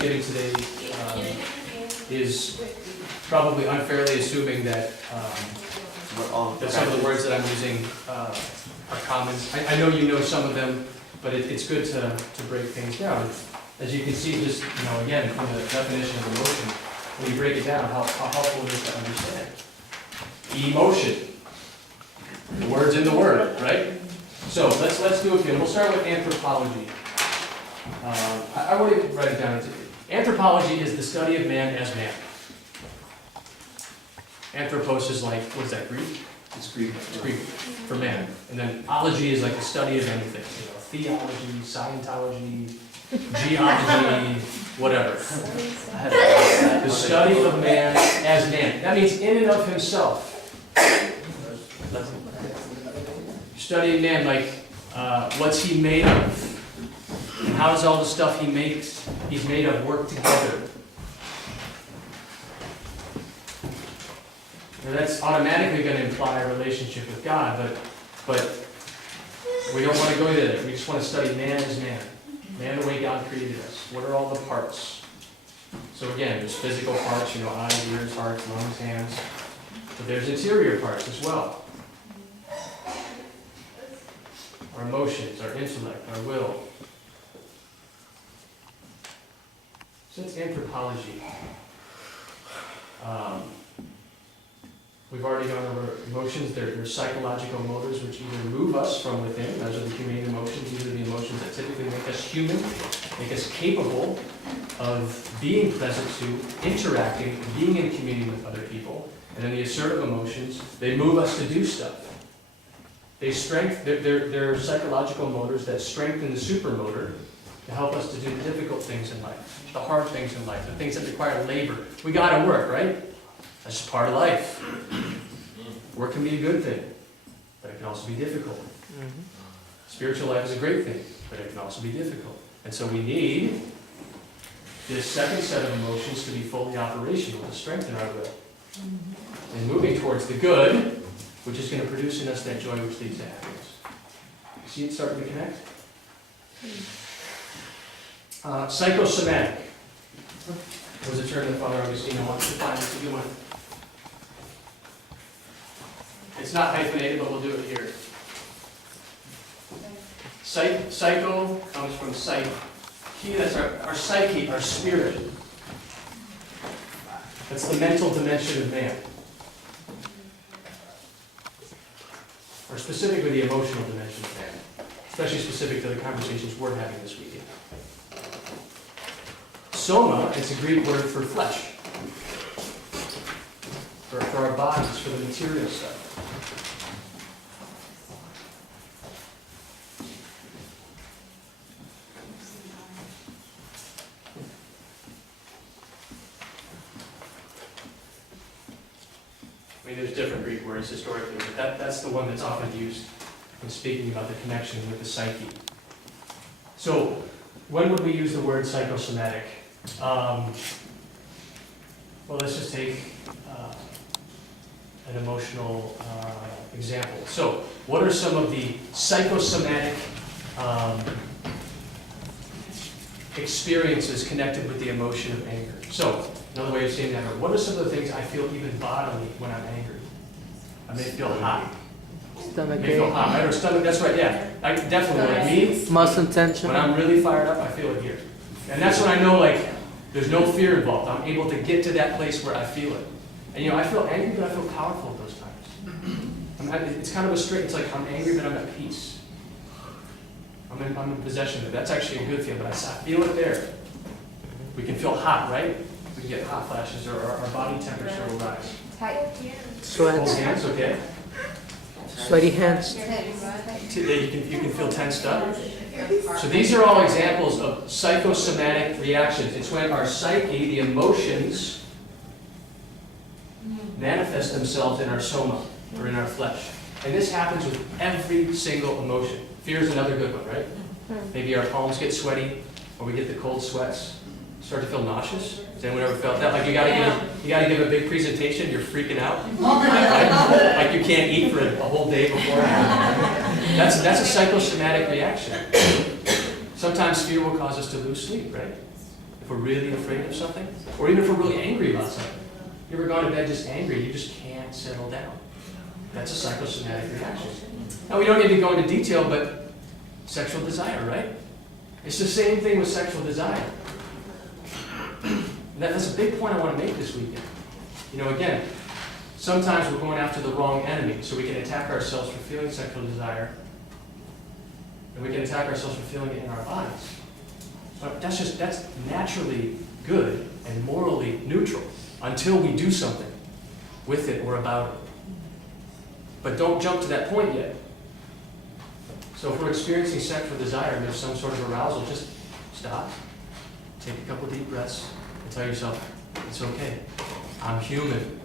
getting today is probably unfairly assuming that that some of the words that I'm using are common. I know you know some of them, but it's good to break things down. As you can see, just again, from the definition of emotion, when you break it down, how helpful it is to understand. Emotion. The word's in the word, right? So let's do it again. We'll start with anthropology. I want to write it down. Anthropology is the study of man as man. Anthropos is like, what is that, Greek? It's Greek. It's Greek for man. And then ology is like the study of anything. Theology, Scientology, geology, whatever. The study of man as man. That means in and of himself. Studying man, like what's he made of? And how does all the stuff he's made of work together? Now that's automatically going to imply a relationship with God, but we don't want to go there. We just want to study man as man. Man the way God created us. What are all the parts? So again, there's physical parts, eyes, ears, hearts, lungs, hands. But there's interior parts as well. Our emotions, our intellect, our will. So it's anthropology. We've already gone over emotions. They're psychological motors which either move us from within, those are the humane emotions, these are the emotions that typically make us human, make us capable of being present to, interacting, being in communion with other people. And then the assertive emotions, they move us to do stuff. They're psychological motors that strengthen the supermotor to help us to do the difficult things in life, the hard things in life, the things that require labor. We gotta work, right? That's just part of life. Work can be a good thing, but it can also be difficult. Spiritual life is a great thing, but it can also be difficult. And so we need this second set of emotions to be fully operational, to strengthen our will. And moving towards the good, which is going to produce in us that joy which leads to happiness. You see it starting to connect? Psychosomatic. What was a term that Father Augustino wants to find? It's a good one. It's not hyphenated, but we'll do it here. Psycho comes from psyche. That's our psyche, our spirit. That's the mental dimension of man. Or specifically the emotional dimension of man, especially specific to the conversations we're having this weekend. Soma, it's a Greek word for flesh, for our bodies, for the material stuff. I mean, there's different Greek words historically, but that's the one that's often used when speaking about the connection with the psyche. So, when would we use the word psychosomatic? Well, let's just take an emotional example. So, what are some of the psychosomatic experiences connected with the emotion of anger? So, another way of saying that, what are some of the things I feel even bodily when I'm angry? I may feel hot. Stomach I may feel hot, right? Or stomach, that's right, yeah. I definitely, like me, muscle tension. when I'm really fired up, I feel it here. And that's when I know, like, there's no fear involved. I'm able to get to that place where I feel it. And I feel angry, but I feel powerful at those times. It's kind of a straight, it's like I'm angry, but I'm at peace. I'm in possession of it. That's actually a good feeling, but I feel it there. We can feel hot, right? We can get hot flashes, or our body temperature will rise. Sweat. Hold hands, okay? Sweaty hands. You can feel tensed up. So these are all examples of psychosomatic reactions. It's when our psyche, the emotions, manifest themselves in our soma, or in our flesh. And this happens with every single emotion. Fear is another good one, right? Maybe our palms get sweaty, or we get the cold sweats. Start to feel nauseous. Has anyone ever felt that? Like you gotta give a big presentation, you're freaking out. Like you can't eat for a whole day before. That's a psychosomatic reaction. Sometimes fear will cause us to lose sleep, right? If if we're really afraid of something, or even if we're really angry about something. You ever gone to bed just angry, you just can't settle down. That's a psychosomatic reaction. Now, we don't need to go into detail, but sexual desire, right? It's the same thing with sexual desire. And that's a big point I want to make this weekend. Again, sometimes we're going after the wrong enemy, so we can attack ourselves for feeling sexual desire, and we can attack ourselves for feeling it in our bodies. But that's naturally good and morally neutral until we do something with it or about it. But don't jump to that point yet. So if we're experiencing sexual desire and there's some sort of arousal, just stop, take a couple deep breaths, and tell yourself, it's okay. I'm human.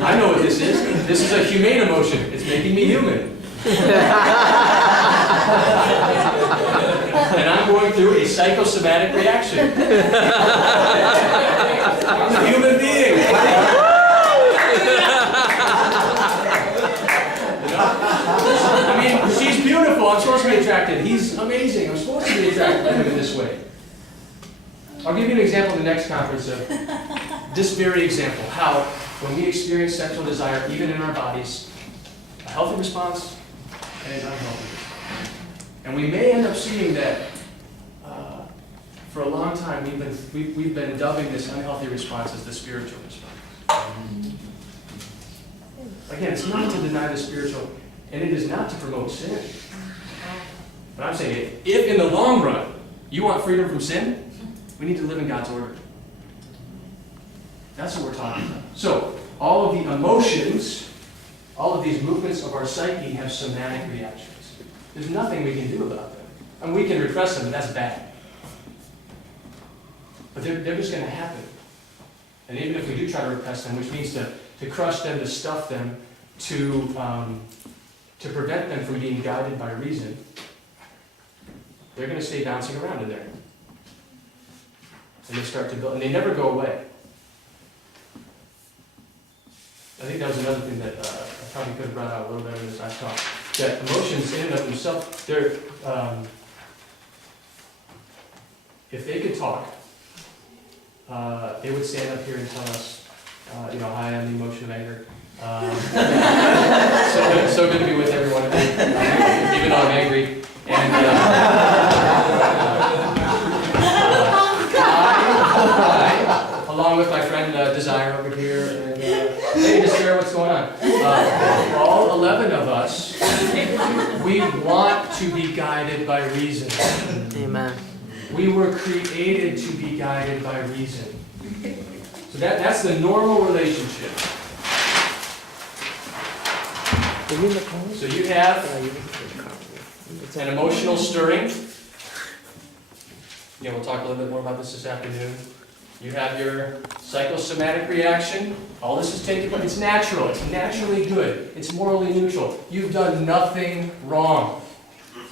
I know what this is. This is a humane emotion. It's making me human. And I'm going through a psychosomatic reaction. I'm a human being. I mean, she's beautiful. I'm supposed to be attracted. He's amazing. I'm supposed to be attracted to him in this way. I'll give you an example in the next conference of this very example, how when we experience sexual desire, even in our bodies, a healthy response and an unhealthy response. And we may end up seeing that for a long time we've been dubbing this unhealthy response as the spiritual response. Again, it's not to deny the spiritual, and it is not to promote sin. But I'm saying, if in the long run you want freedom from sin, we need to live in God's order. That's what we're talking about. So, all of the emotions, all of these movements of our psyche have somatic reactions. There's nothing we can do about them. And we can repress them, and that's bad. But they're just going to happen. And even if we do try to repress them, which means to crush them, to stuff them, to prevent them from being guided by reason, they're going to stay bouncing around in there. And they start to build, and they never go away. I think that was another thing that I probably could have brought out a little better in this last talk. That emotions in and of themselves, if they could talk, they would stand up here and tell us, hi, I'm the emotion of anger. So good to be with everyone, even though I'm angry. And I, along with my friend Desire over here, and hey, Desire, what's going on? All 11 of us, we want to be guided by reason. Amen. We were created to be guided by reason. So that's the normal relationship. So you have an emotional stirring. We'll talk a little bit more about this afternoon. You have your psychosomatic reaction. All this is taking place. It's natural. It's naturally good. It's morally neutral. You've done nothing wrong.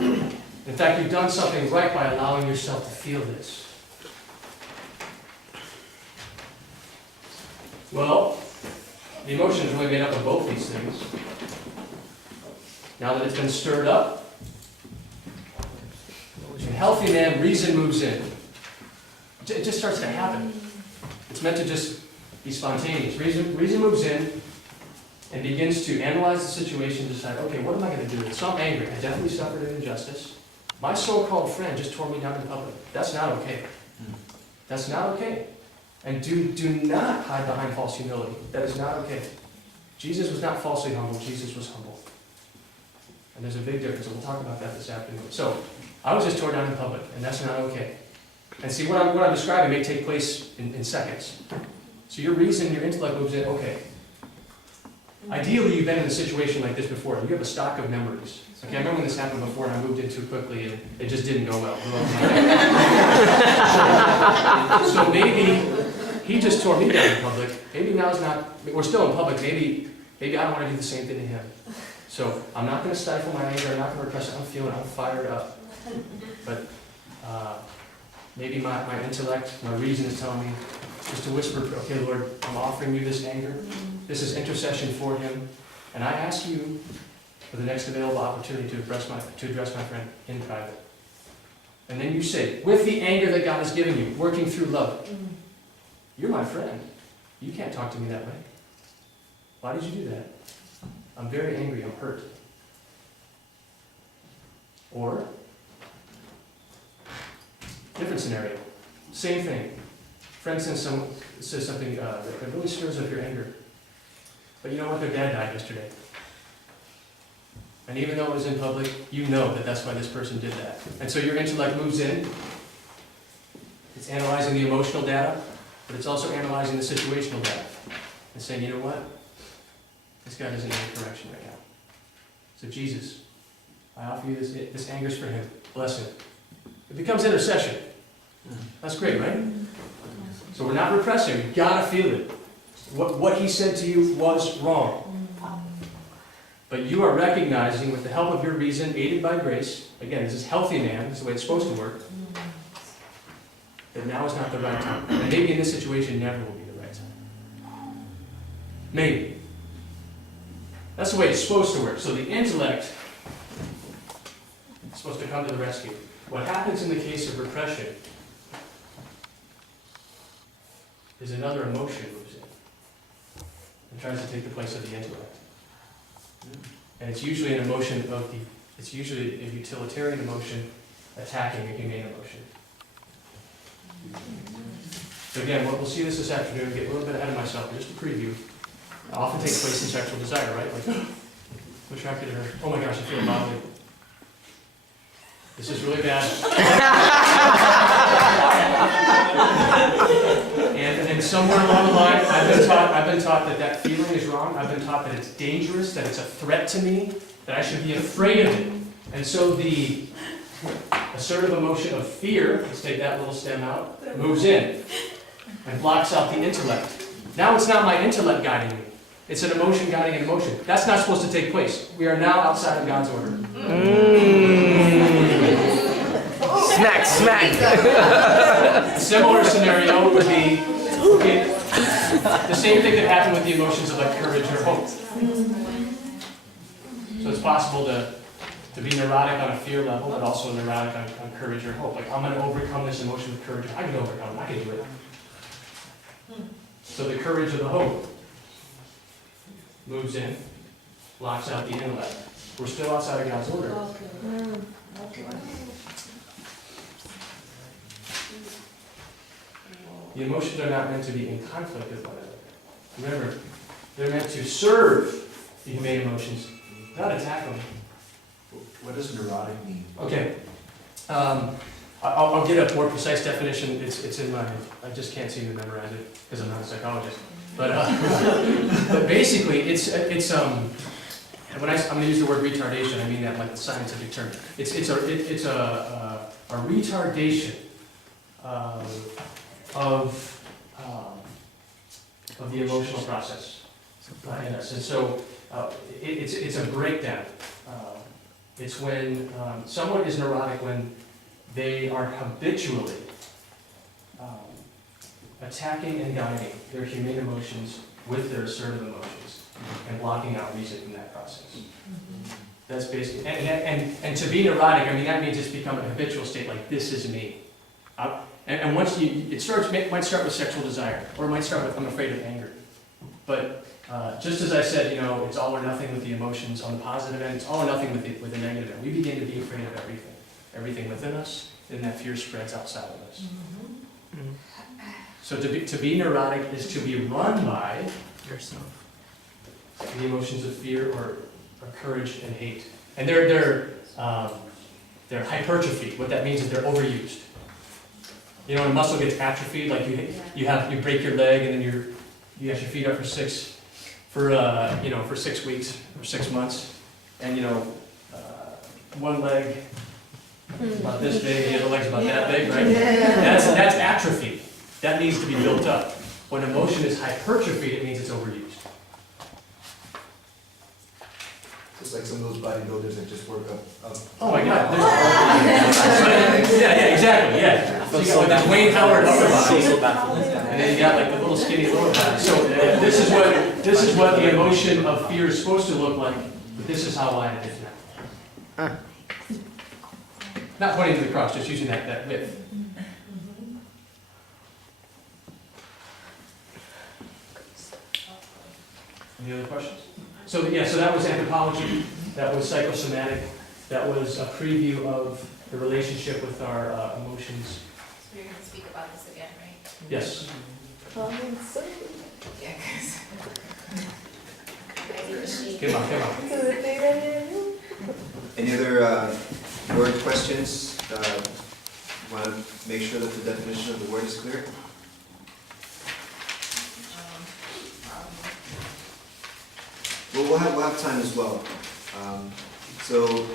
In fact, you've done something right by allowing yourself to feel this. Well, the emotion is really made up of both these things. Now that it's been stirred up, in a healthy man, reason moves in. It just starts to happen. It's meant to just be spontaneous. Reason moves in and begins to analyze the situation, decide, okay, what am I going to do? So I'm angry. I definitely suffered an injustice. My so-called friend just tore me down in public. That's not okay. That's not okay. And do not hide behind false humility. That is not okay. Jesus was not falsely humble. Jesus was humble. And there's a big difference, and we'll talk about that this afternoon. So, I was just torn down in public, and that's not okay. And see, what I'm describing may take place in seconds. So your reason, your intellect moves in, okay. Ideally, you've been in a situation like this before. You have a stock of memories. Okay, I remember when this happened before, and I moved in too quickly, and it just didn't go well. So maybe he just tore me down in public. Maybe now's not, we're still in public. Maybe I don't want to do the same thing to him. So I'm not going to stifle my anger. I'm not going to repress it. I'm fired up. But maybe my intellect, my reason is telling me just to whisper, okay, Lord, I'm offering you this anger. This is intercession for him. And I ask you for the next available opportunity to address my friend in private. And then you say, with the anger that God has given you, working through love, you're my friend. You can't talk to me that way. Why did you do that? I'm very angry. I'm hurt. Or, different scenario. Same thing. Friend says something that really stirs up your anger. But you know what? Their dad died yesterday. And even though it was in public, you know that that's why this person did that. And so your intellect moves in. It's analyzing the emotional data, but it's also analyzing the situational data. And saying, you know what? This guy doesn't need correction right now. So Jesus, I offer you this anger's for him. Bless him. It becomes intercession. That's great, right? So we're not repressing. You've got to feel it. What he said to you was wrong. But you are recognizing, with the help of your reason, aided by grace, again, this is healthy man, this is the way it's supposed to work, that now is not the right time. And maybe in this situation, never will be the right time. Maybe. That's the way it's supposed to work. So the intellect is supposed to come to the rescue. What happens in the case of repression is another emotion moves in and tries to take the place of the intellect. And it's usually an emotion it's usually a utilitarian emotion attacking a humane emotion. So again, we'll see this afternoon, get a little bit ahead of myself, just a preview. It often takes place in sexual desire, right? Like, I'm attracted to her. Oh my gosh, I feel bodily. This is really bad. And somewhere along the line, I've been taught that feeling is wrong. I've been taught that it's dangerous, that it's a threat to me, that I should be afraid of it. And so the assertive emotion of fear, let's take that little stem out, moves in and blocks out the intellect. Now it's not my intellect guiding me. It's an emotion guiding an emotion. That's not supposed to take place. We are now outside of God's order. Smack. A similar scenario would be the same thing that happened with the emotions of like courage or hope. So it's possible to be neurotic on a fear level, but also neurotic on courage or hope. Like, I'm going to overcome this emotion with courage. I can overcome it. I can do it. So the courage of the hope moves in, blocks out the intellect. We're still outside of God's order. The emotions are not meant to be in conflict with one another. Remember, they're meant to serve the humane emotions, not attack them. What does neurotic mean? Okay. I'll get a more precise definition. It's in my, I just can't seem to memorize it because I'm not a psychologist. But but basically, it's when I'm going to use the word retardation, I mean that like the scientific term. It's a retardation of the emotional process. And so it's a breakdown. It's when someone is neurotic when they are habitually attacking and guiding their humane emotions with their assertive emotions and blocking out reason from that process. That's basically, and to be neurotic, I mean, that means it's become a habitual state, like this is me. And once it might start with sexual desire, or it might start with I'm afraid of anger. But just as I said, it's all or nothing with the emotions on the positive end, it's all or nothing with the negative end. We begin to be afraid of everything. Everything within us, then that fear spreads outside of us. So to be neurotic is to be run by Yourself. the emotions of fear or courage and hate. And they're hypertrophy. What that means is they're overused. When a muscle gets atrophied, like you break your leg and then you have your feet up for 6 weeks or 6 months, and one leg about this big, the other leg's about that big, right? That's atrophy. That needs to be built up. When emotion is hypertrophy, it means it's overused. It's like some of those bodybuilders that just work up. Oh my God. Yeah, exactly, yeah. So you got like the Wayne Howard upper body, and then you got like the little skinny lower body. So this is what the emotion of fear is supposed to look like, but this is how wide it is now. Not pointing to the cross, just using that width. Any other questions? So yeah, so that was anthropology, that was psychosomatic, that was a preview of the relationship with our emotions. So you're going to speak about this again, right? Yes. Yeah, because. I need the sheet. Come on, come on. Any other word questions? Want to make sure that the definition of the word is clear? Well, we'll have time as well. So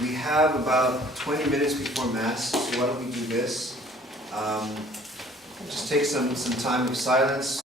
we have about 20 minutes before Mass, so why don't we do this? Just take some time of silence.